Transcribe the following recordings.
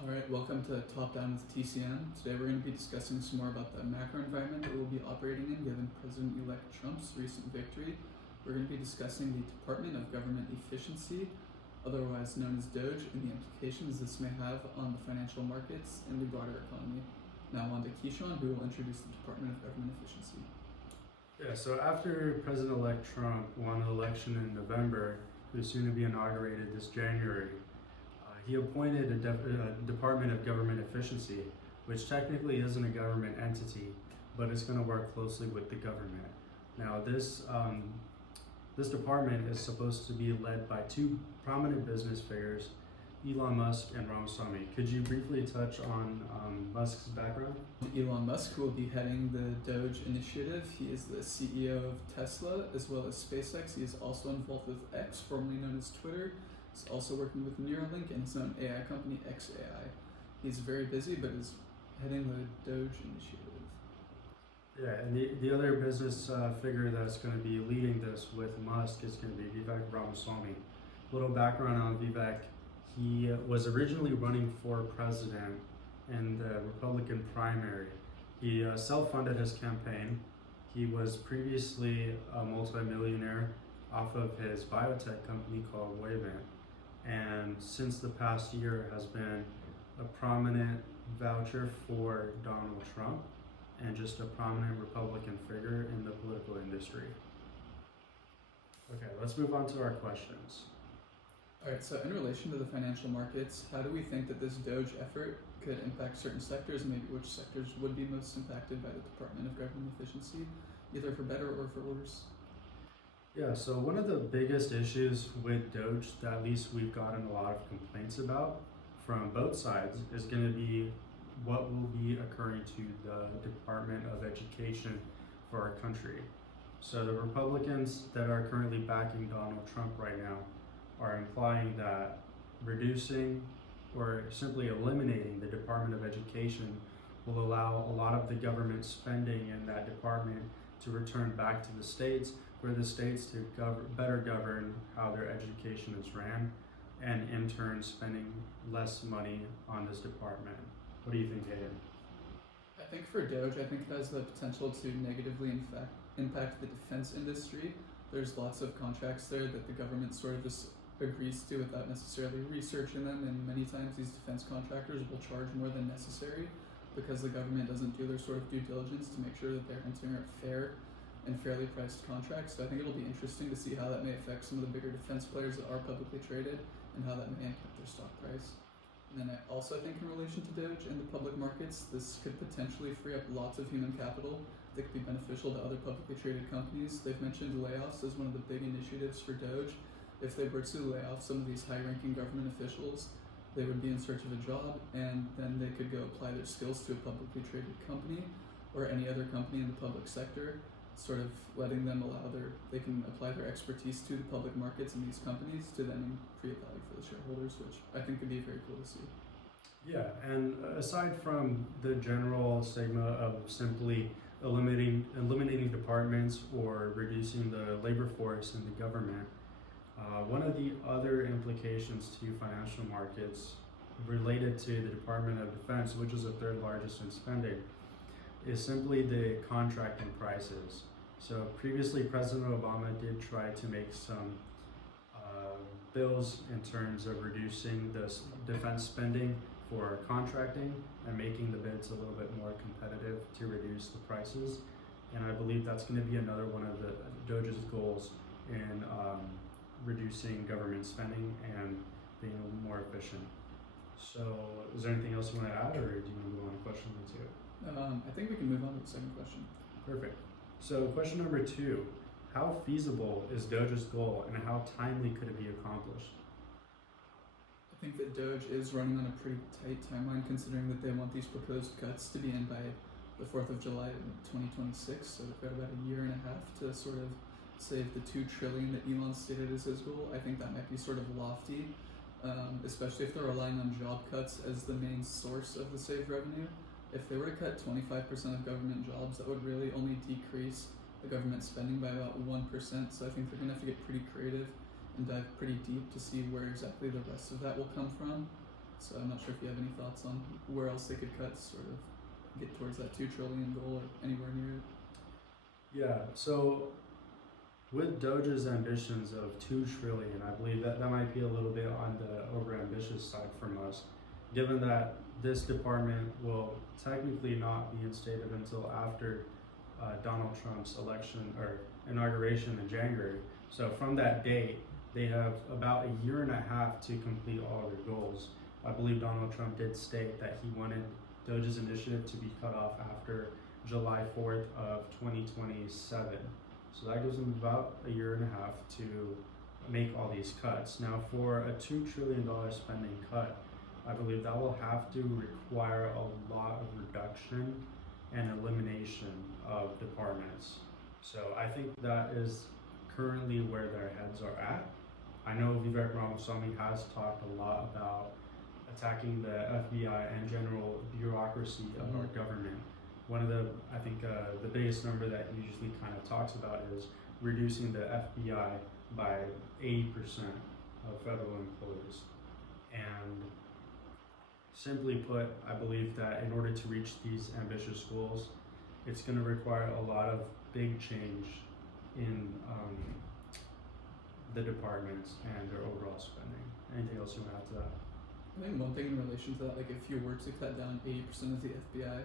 All right, welcome to Top Down with TCM. Today we're going to be discussing some more about the macro environment that we'll be operating in given President-elect Trump's recent victory. We're going to be discussing the Department of Government Efficiency, otherwise known as DOGE, and the implications this may have on the financial markets and the broader economy. Now on to Keyshawn, who will introduce the Department of Government Efficiency. Yeah, so after President-elect Trump won the election in November, who's soon to be inaugurated this January, he appointed a Department of Government Efficiency, which technically isn't a government entity, but it's going to work closely with the government. Now, this department is supposed to be led by two prominent business figures, Elon Musk and Ramaswamy. Could you briefly touch on Musk's background? Elon Musk, who will be heading the DOGE initiative. He is the CEO of Tesla as well as SpaceX. He is also involved with X, formerly known as Twitter. He's also working with Neuralink and his own AI company, XAI. He's very busy, but is heading the DOGE initiative. Yeah, and the other business figure that's going to be leading this with Musk is going to be Vivek Ramaswamy. Little background on Vivek. He was originally running for president in the Republican primary. He self-funded his campaign. He was previously a multimillionaire off of his biotech company called Wavant, and since the past year has been a prominent voucher for Donald Trump and just a prominent Republican figure in the political industry. Okay, let's move on to our questions. All right, so in relation to the financial markets, how do we think that this DOGE effort could impact certain sectors, and maybe which sectors would be most impacted by the Department of Government Efficiency, either for better or for worse? Yeah, so one of the biggest issues with DOGE that at least we've gotten a lot of complaints about from both sides is going to be what will be occurring to the Department of Education for our country. So the Republicans that are currently backing Donald Trump right now are implying that reducing or simply eliminating the Department of Education will allow a lot of the government spending in that department to return back to the states, for the states to better govern how their education is ran, and in turn spending less money on this department. What do you think, Hayden? I think for DOGE, I think it has the potential to negatively impact the defense industry. There's lots of contracts there that the government sort of just agrees to without necessarily researching them, and many times these defense contractors will charge more than necessary because the government doesn't do their sort of due diligence to make sure that they're entering fair and fairly priced contracts. So I think it'll be interesting to see how that may affect some of the bigger defense players that are publicly traded and how that may impact their stock price. And then I also think in relation to DOGE and the public markets, this could potentially free up lots of human capital that could be beneficial to other publicly traded companies. They've mentioned layoffs as one of the big initiatives for DOGE. If they were to lay off some of these high-ranking government officials, they would be in search of a job, and then they could go apply their skills to a publicly traded company or any other company in the public sector, sort of letting them they can apply their expertise to the public markets and these companies to then create value for the shareholders, which I think could be very cool to see. Yeah, and aside from the general stigma of simply eliminating departments or reducing the labor force in the government, one of the other implications to financial markets related to the Department of Defense, which is the third largest in spending, is simply the contracting prices. So previously, President Obama did try to make some bills in terms of reducing the defense spending for contracting and making the bids a little bit more competitive to reduce the prices. And I believe that's going to be another one of the DOGE's goals in reducing government spending and being more efficient. So is there anything else you want to add, or do you want to move on to question number two? I think we can move on to the second question. Perfect. So question number two, how feasible is DOGE's goal and how timely could it be accomplished? I think that DOGE is running on a pretty tight timeline, considering that they want these proposed cuts to be in by the 4th of July in 2026, so they've got about a year and a half to sort of save the $2 trillion that Elon stated as his goal. I think that might be sort of lofty, especially if they're relying on job cuts as the main source of the saved revenue. If they were to cut 25% of government jobs, that would really only decrease the government spending by about 1%. So I think they're going to have to get pretty creative and dive pretty deep to see where exactly the rest of that will come from. So I'm not sure if you have any thoughts on where else they could cut to sort of get towards that 2 trillion goal or anywhere near it. Yeah, so with Doge's ambitions of 2 trillion, I believe that might be a little bit on the over-ambitious side for Musk, given that this department will technically not be instated until after Donald Trump's election or inauguration in January. So from that date, they have about a year and a half to complete all their goals. I believe Donald Trump did state that he wanted Doge's initiative to be cut off after July 4th of 2027. So that gives them about a year and a half to make all these cuts. Now for a $2 trillion spending cut, I believe that will have to require a lot of reduction and elimination of departments. So I think that is currently where their heads are at. I know Vivek Ramaswamy has talked a lot about attacking the FBI and general bureaucracy of our government. One of the, I think the biggest number that he usually kind of talks about is reducing the FBI by 80% of federal employees. And simply put, I believe that in order to reach these ambitious goals, it's going to require a lot of big change in the departments and their overall spending. Anything else you want to add to that? I think one thing in relation to that, like if you were to cut down 80% of the FBI,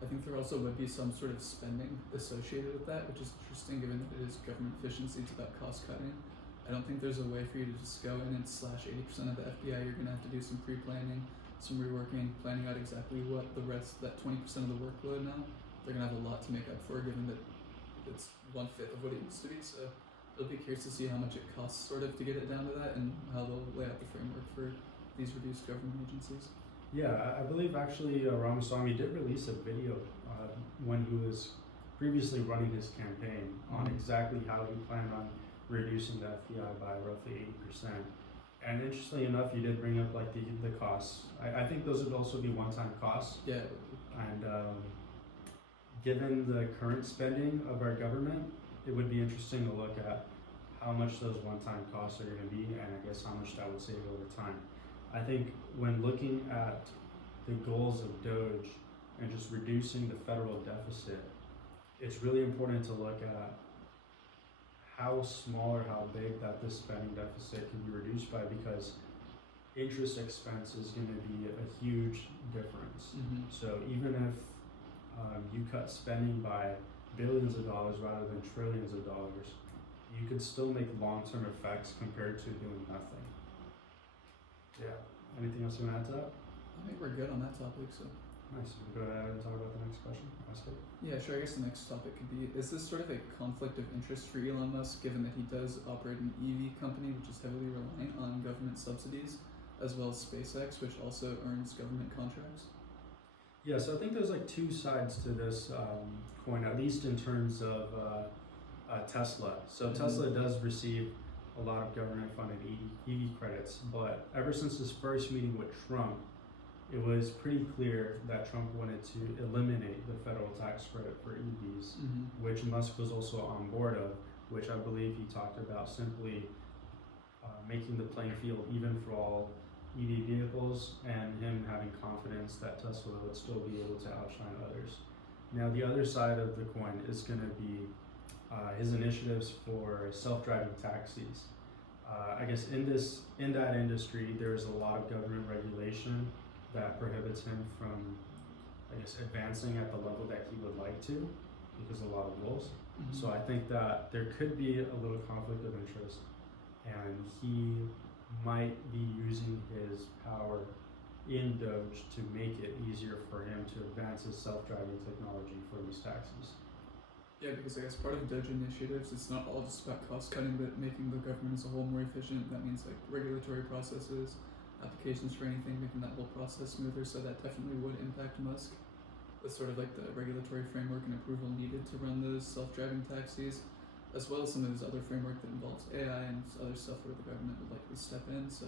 I think there also would be some sort of spending associated with that, which is interesting given that it is government efficiency, it's about cost cutting. I don't think there's a way for you to just go in and slash 80% of the FBI. You're going to have to do some pre-planning, some reworking, planning out exactly what the rest, that 20% of the workload now, they're going to have a lot to make up for given that it's 1/5 of what it used to be. So it'll be curious to see how much it costs sort of to get it down to that and how they'll lay out the framework for these reduced government agencies. Yeah, I believe actually Ramaswamy did release a video when he was previously running his campaign on exactly how he planned on reducing the FBI by roughly 80%. And interestingly enough, you did bring up like the costs. I think those would also be one-time costs. Yeah. And given the current spending of our government, it would be interesting to look at how much those one-time costs are going to be, and I guess how much that would save over time. I think when looking at the goals of Doge and just reducing the federal deficit, it's really important to look at how small or how big that this spending deficit can be reduced by, because interest expense is going to be a huge difference. So even if you cut spending by billions of dollars rather than trillions of dollars, you could still make long-term effects compared to doing nothing. Yeah. Anything else you want to add to that? I think we're good on that topic, so. Nice. We'll go ahead and talk about the next question. Ask it. Yeah, sure. I guess the next topic could be, is this sort of a conflict of interest for Elon Musk, given that he does operate an EV company, which is heavily reliant on government subsidies, as well as SpaceX, which also earns government contracts? Yeah, so I think there's like two sides to this coin, at least in terms of Tesla. So Tesla does receive a lot of government-funded EV credits, but ever since his first meeting with Trump, it was pretty clear that Trump wanted to eliminate the federal tax credit for EVs, which Musk was also on board of, which I believe he talked about simply making the playing field even for all EV vehicles, and him having confidence that Tesla would still be able to outshine others. Now the other side of the coin is going to be his initiatives for self-driving taxis. I guess in that industry, there's a lot of government regulation that prohibits him from, I guess, advancing at the level that he would like to, because of a lot of rules. So I think that there could be a little conflict of interest, and he might be using his power in Doge to make it easier for him to advance his self-driving technology for these taxis. Yeah, because I guess part of Doge initiatives, it's not all just about cost cutting, but making the government as a whole more efficient. That means like regulatory processes, applications for anything, making that whole process smoother. So that definitely would impact Musk with sort of like the regulatory framework and approval needed to run those self-driving taxis, as well as some of his other framework that involves AI and other stuff where the government would likely step in. So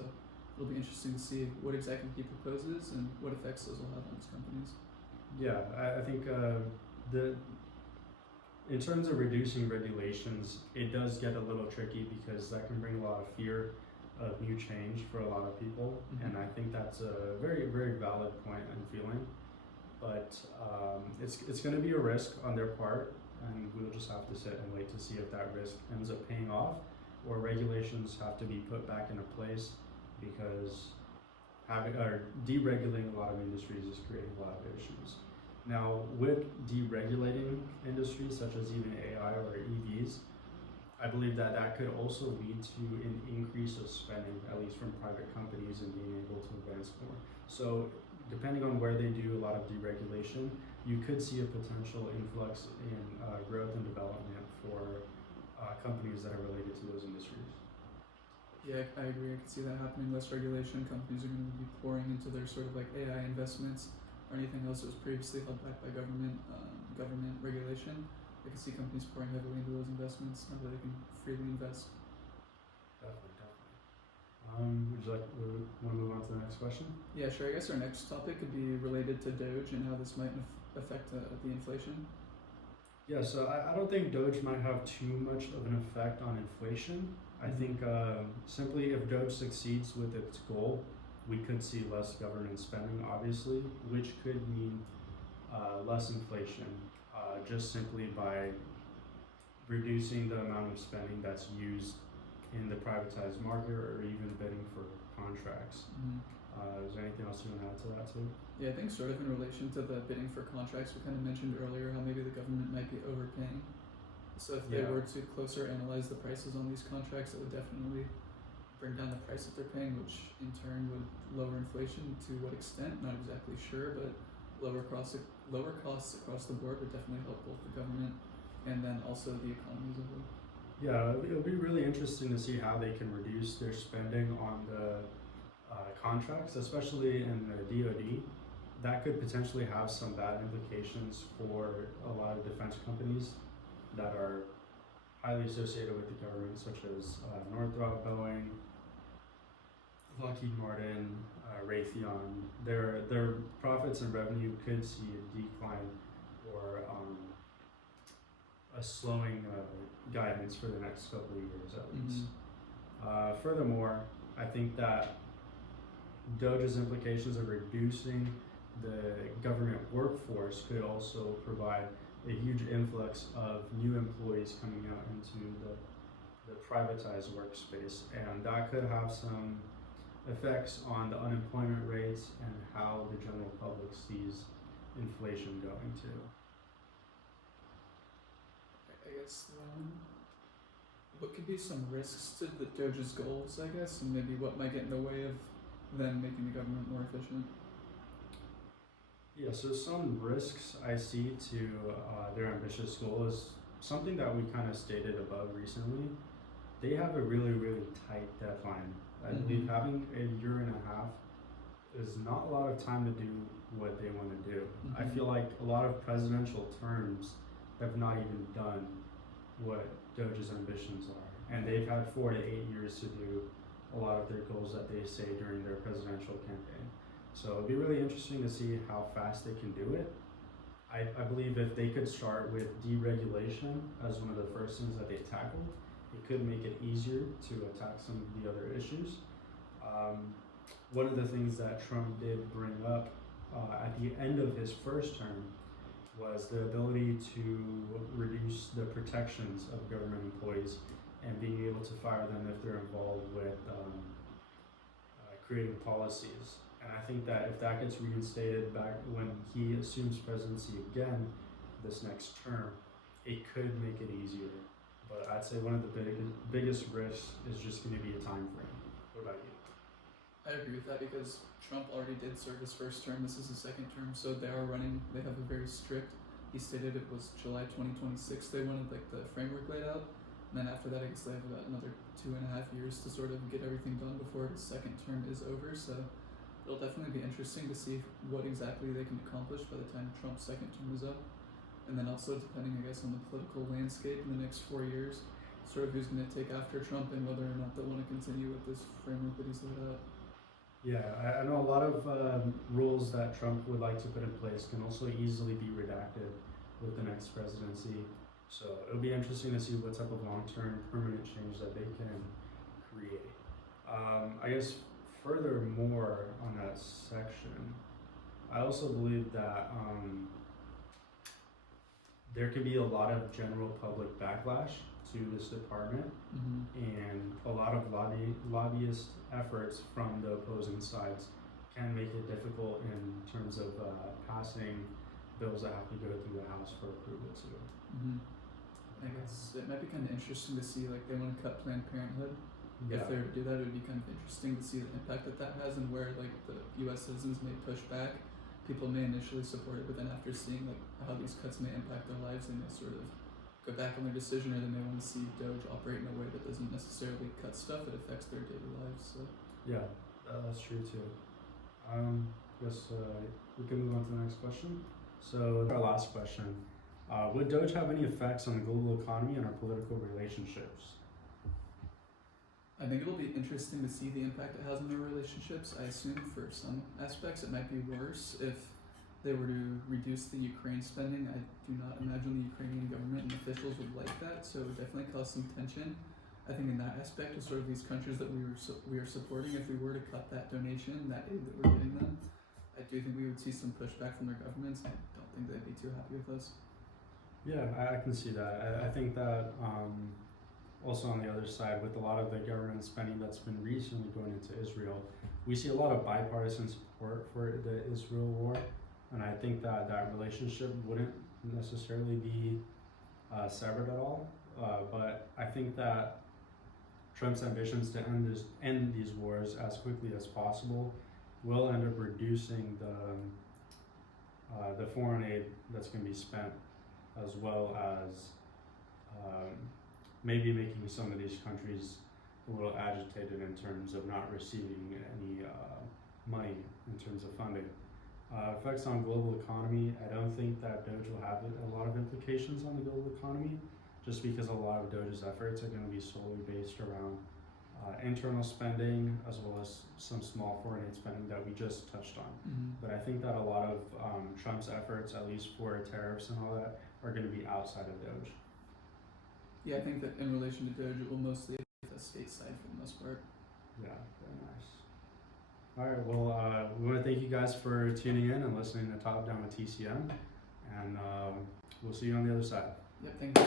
it'll be interesting to see what exactly he proposes and what effects those will have on his companies. Yeah, I think in terms of reducing regulations, it does get a little tricky because that can bring a lot of fear of new change for a lot of people, and I think that's a very, very valid point and feeling. But it's going to be a risk on their part, and we'll just have to sit and wait to see if that risk ends up paying off, or regulations have to be put back into place, because deregulating a lot of industries is creating a lot of issues. Now, with deregulating industries such as even AI or EVs, I believe that that could also lead to an increase of spending, at least from private companies, and being able to advance more. So, depending on where they do a lot of deregulation, you could see a potential influx in growth and development for companies that are related to those industries. Yeah, I agree. I can see that happening. Less regulation, companies are going to be pouring into their sort of like AI investments or anything else that was previously held back by government regulation. I can see companies pouring heavily into those investments now that they can freely invest. Definitely. Would you want to move on to the next question? Yeah, sure. I guess our next topic could be related to Doge and how this might affect the inflation. Yeah, so I don't think Doge might have too much of an effect on inflation. I think simply if Doge succeeds with its goal, we could see less government spending, obviously, which could mean less inflation, just simply by reducing the amount of spending that's used in the privatized market, or even bidding for contracts. Is there anything else you want to add to that too? Yeah, I think sort of in relation to the bidding for contracts, we kind of mentioned earlier how maybe the government might be overpaying. So if they were to closer analyze the prices on these contracts, it would definitely bring down the price that they're paying, which in turn would lower inflation. To what extent, not exactly sure, but lower costs across the board would definitely help both the government and then also the economy as a whole. Yeah, it'll be really interesting to see how they can reduce their spending on the contracts, especially in the DoD. That could potentially have some bad implications for a lot of defense companies that are highly associated with the government, such as Northrop, Boeing, Lockheed Martin, Raytheon. Their profits and revenue could see a decline, or a slowing guidance for the next couple of years at least. Furthermore, I think that Doge's implications of reducing the government workforce could also provide a huge influx of new employees coming out into the privatized workspace, and that could have some effects on the unemployment rates and how the general public sees inflation going to. I guess what could be some risks to the Doge's goals, I guess, and maybe what might get in the way of them making the government more efficient? Yeah, so some risks I see to their ambitious goal is something that we kind of stated above recently. They have a really, really tight deadline. I believe having a year and a half is not a lot of time to do what they want to do. I feel like a lot of presidential terms have not even done what Doge's ambitions are. And they've had 4 to 8 years to do a lot of their goals that they say during their presidential campaign. So it'll be really interesting to see how fast they can do it. I believe if they could start with deregulation as one of the first things that they tackled, it could make it easier to attack some of the other issues. One of the things that Trump did bring up at the end of his first term was the ability to reduce the protections of government employees and being able to fire them if they're involved with creating policies. And I think that if that gets reinstated back when he assumes presidency again this next term, it could make it easier. But I'd say one of the biggest risks is just going to be a time frame. What about you? I agree with that because Trump already did serve his first term. This is his second term, so they have a very strict, he stated it was July 2026 they wanted like the framework laid out. And then after that, I guess they have about another 2.5 years to sort of get everything done before his second term is over. So it'll definitely be interesting to see what exactly they can accomplish by the time Trump's second term is up. And then also depending, I guess, on the political landscape in the next 4 years, sort of who's going to take after Trump and whether or not they'll want to continue with this framework that he's laid out. Yeah, I know a lot of rules that Trump would like to put in place can also easily be redacted with the next presidency. So it'll be interesting to see what type of long-term permanent change that they can create. I guess furthermore on that section, I also believe that there could be a lot of general public backlash to this department and a lot of lobbyist efforts from the opposing sides can make it difficult in terms of passing bills that have to go through the House for approval too. I guess it might be kind of interesting to see, like, they want to cut Planned Parenthood. If they were to do that, it would be kind of interesting to see the impact that has and where, like, the U.S. citizens may push back. People may initially support it, but then after seeing, like, how these cuts may impact their lives, they may sort of go back on their decision, or they may want to see Doge operate in a way that doesn't necessarily cut stuff that affects their daily lives. So Yeah, that's true too. Guess we can move on to the next question. So our last question, would Doge have any effects on the global economy and our political relationships? I think it'll be interesting to see the impact it has on their relationships. I assume for some aspects it might be worse if they were to reduce the Ukraine spending. I do not imagine the Ukrainian government and officials would like that, so it would definitely cause some tension. I think in that aspect of sort of these countries that we are supporting, if we were to cut that donation, that aid that we're giving them, I do think we would see some pushback from their governments. I don't think they'd be too happy with us. Yeah, I can see that. I think that also on the other side, with a lot of the government spending that's been recently going into Israel, we see a lot of bipartisan support for the Israel war, and I think that that relationship wouldn't necessarily be severed at all. But I think that Trump's ambitions to end these wars as quickly as possible will end up reducing the foreign aid that's going to be spent, as well as maybe making some of these countries a little agitated in terms of not receiving any money in terms of funding. Effects on global economy, I don't think that Doge will have a lot of implications on the global economy, just because a lot of Doge's efforts are going to be solely based around internal spending, as well as some small foreign aid spending that we just touched on. But I think that a lot of Trump's efforts, at least for tariffs and all that, are going to be outside of Doge. Yeah, I think that in relation to Doge, it will mostly affect the state side for the most part. Yeah, very nice. All right, well, we want to thank you guys for tuning in and listening to Top Down with TCM, and we'll see you on the other side. Yep, thank you.